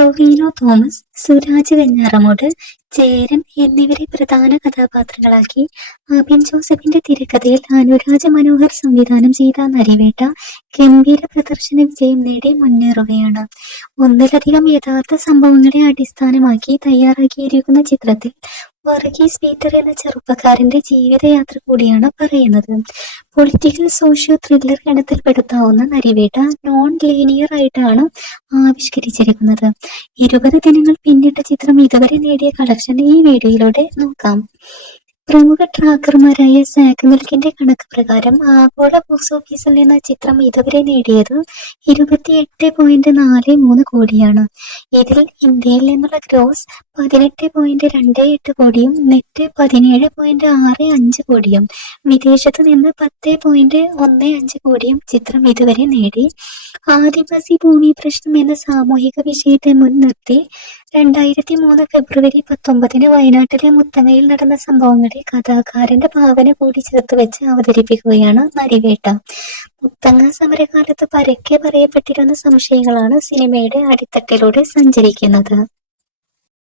ടൊവീനോ തോമസ് സുരാജ് വെഞ്ഞാറമോട് ചേരൻ എന്നിവരെ പ്രധാന കഥാപാത്രങ്ങളാക്കി. ആബിൻ ജോസഫിന്റെ തിരക്കഥയിൽ അനുരാജ മനോഹർ സംവിധാനം ചെയ്ത നരിവേട്ട ഗംഭീര പ്രദർശന വിജയം നേടി മുന്നേറുകയാണ്. ഒന്നിലധികം യഥാർത്ഥ സംഭവങ്ങളെ അടിസ്ഥാനമാക്കി തയ്യാറാക്കിയിരിക്കുന്ന ചിത്രത്തിൽ വർഗീസ് പീറ്റർ എന്ന ചെറുപ്പക്കാരന്റെ ജീവിതയാത്ര കൂടിയാണ് പറയുന്നത്. പൊളിറ്റിക്കൽ സോഷ്യോ ത്രില്ലർ ഗണത്തിൽപ്പെടുത്താവുന്ന നരിവേട്ട നോൺ ലീനിയർ ആയിട്ടാണ് ആവിഷ്കരിച്ചിരിക്കുന്നത്. ഇരുപത് ദിനങ്ങൾ പിന്നിട്ട ചിത്രം ഇതുവരെ നേടിയ കളക്ഷൻ ഈ വീഡിയോയിലൂടെ നോക്കാം. പ്രമുഖ ട്രാക്കർമാരായ സാക്ക് മിൽക്കിന്റെ കണക്ക് പ്രകാരം ആഗോള ബോക്സ് ഓഫീസിൽ നിന്ന് ചിത്രം ഇതുവരെ നേടിയത് ഇരുപത്തിയെട്ട് പോയിന്റ് നാല് മൂന്ന് കോടിയാണ്. ഇതിൽ ഇന്ത്യയിൽ നിന്നുള്ള ഗ്രോസ് പതിനെട്ട് പോയിന്റ് രണ്ട് എട്ട് കോടിയും നെറ്റ് പതിനേഴ് പോയിന്റ് ആറ് അഞ്ച് കോടിയും വിദേശത്ത് നിന്ന് പത്ത് പോയിന്റ് ഒന്ന് അഞ്ച് കോടിയും ചിത്രം ഇതുവരെ നേടി. ആദിവാസി ഭൂമി പ്രശ്നം എന്ന സാമൂഹിക വിഷയത്തെ മുൻനിർത്തി രണ്ടായിരത്തി മൂന്ന് ഫെബ്രുവരി പത്തൊമ്പതിന് വയനാട്ടിലെ മുത്തങ്ങയിൽ നടന്ന സംഭവങ്ങളെ കഥാകാരന്റെ ഭാവന കൂടി ചേർത്ത് വെച്ച് അവതരിപ്പിക്കുകയാണ് നരിവേട്ട. മുത്തങ്ങ സമരകാലത്ത് പരക്കെ പറയപ്പെട്ടിരുന്ന സംശയങ്ങളാണ് സിനിമയുടെ അടിത്തട്ടിലൂടെ സഞ്ചരിക്കുന്നത്.